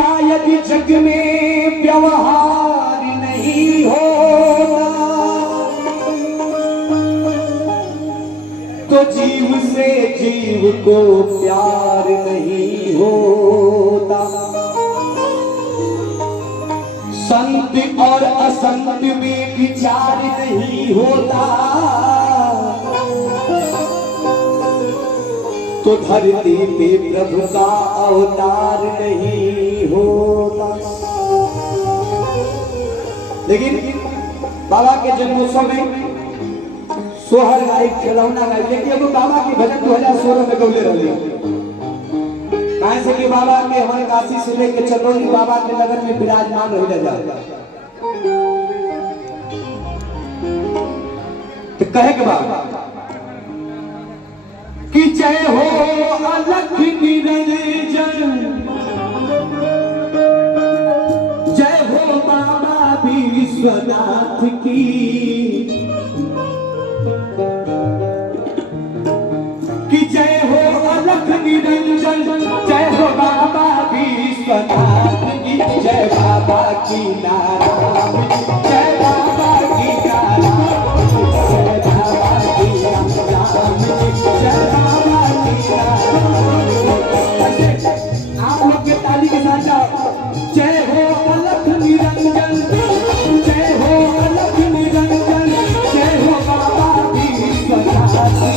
का यदि जग में व्यवहार नहीं होता तो जीव से जीव को प्यार नहीं होता। संत और असंत में विचार नहीं होता तो धरती पे प्रभु का अवतार नहीं होता। लेकिन बाबा के जन्मोत्सव में सोहर गाय खिलौना गाय लेकिन अब बाबा के भजन 2016 में गौले रहे कि बाबा के हमारे काशी से लेके चंदौली बाबा के नगर में विराजमान रह जाए तो कहे के बाबा कि जय हो अलख निरंजन, जय हो बाबा विश्वनाथ की, कि जय हो अलख निरंजन, जय हो बाबा विश्वनाथ की, जय बाबा की नारायण, जय बाबा की नारायण, जय बाबा की नारायण, जय बाबा की नारायण। आप लोग के ताली के साथ जाओ। जय हो अलख निरंजन, जय हो अलख निरंजन, जय हो बाबा विश्वनाथ की,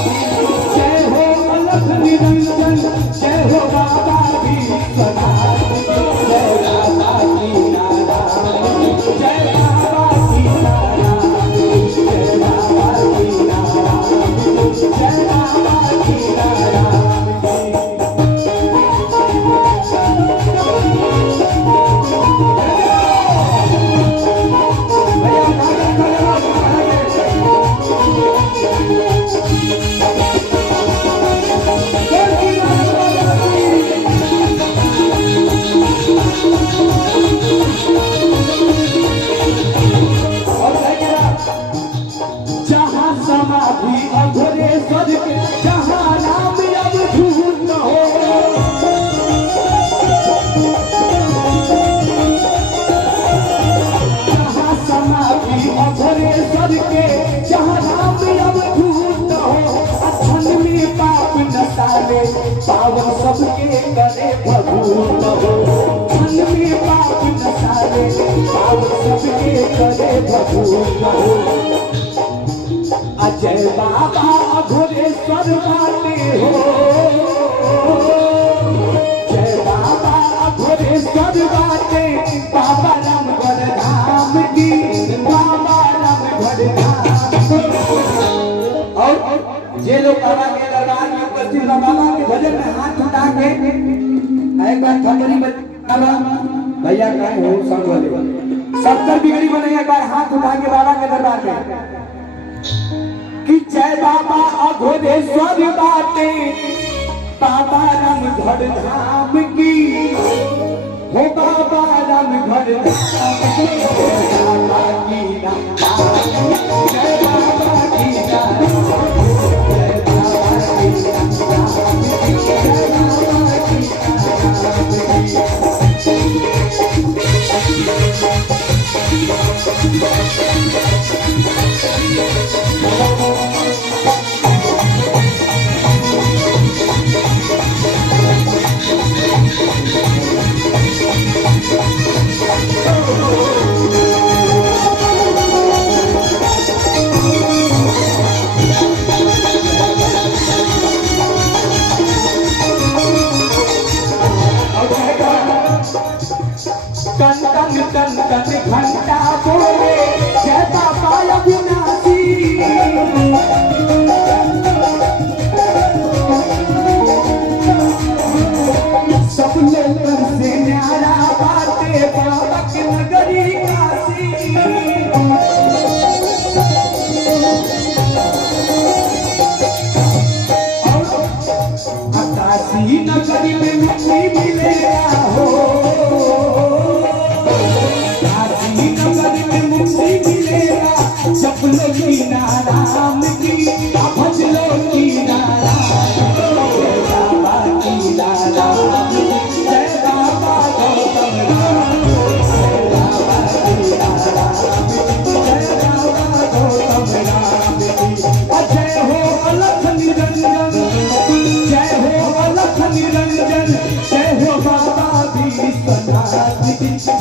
जय हो अलख निरंजन, जय हो बाबा विश्वनाथ की, जय बाबा की नारायण, जय बाबा की नारायण, जय बाबा की नारायण, जय बाबा की नारायण। जहाँ समाधि अघोरेश्वर के, जहाँ नाम अब झूठ न हो, जहाँ समाधि अघोरेश्वर के, जहाँ नाम अब झूठ न हो, अथन में पाप न साले, पावन सबके करे भगूर न हो, अथन में पाप न साले, पावन सबके करे भगूर न हो। अजय बाबा अघोरेश्वर बाटे हो, जय बाबा अघोरेश्वर बाटे, बाबा रामगढ़ धाम की, बाबा रामगढ़ धाम। और जे लोग बाबा के दरबार में उपस्थित बाबा के भजन में हाथ उठा के एक बार थपड़ी बाबा भैया कहे हो सब बोले 70 बिगड़ी बने, एक बार हाथ उठा के बाबा के दरबार में कि जय बाबा अघोरेश्वर बाटे, बाबा रामगढ़ धाम की, हो बाबा रामगढ़ धाम की, जय बाबा की नारायण, जय बाबा की नारायण, जय बाबा की नारायण, जय बाबा की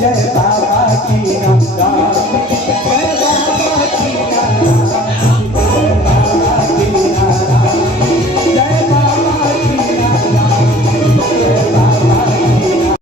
जय बाबा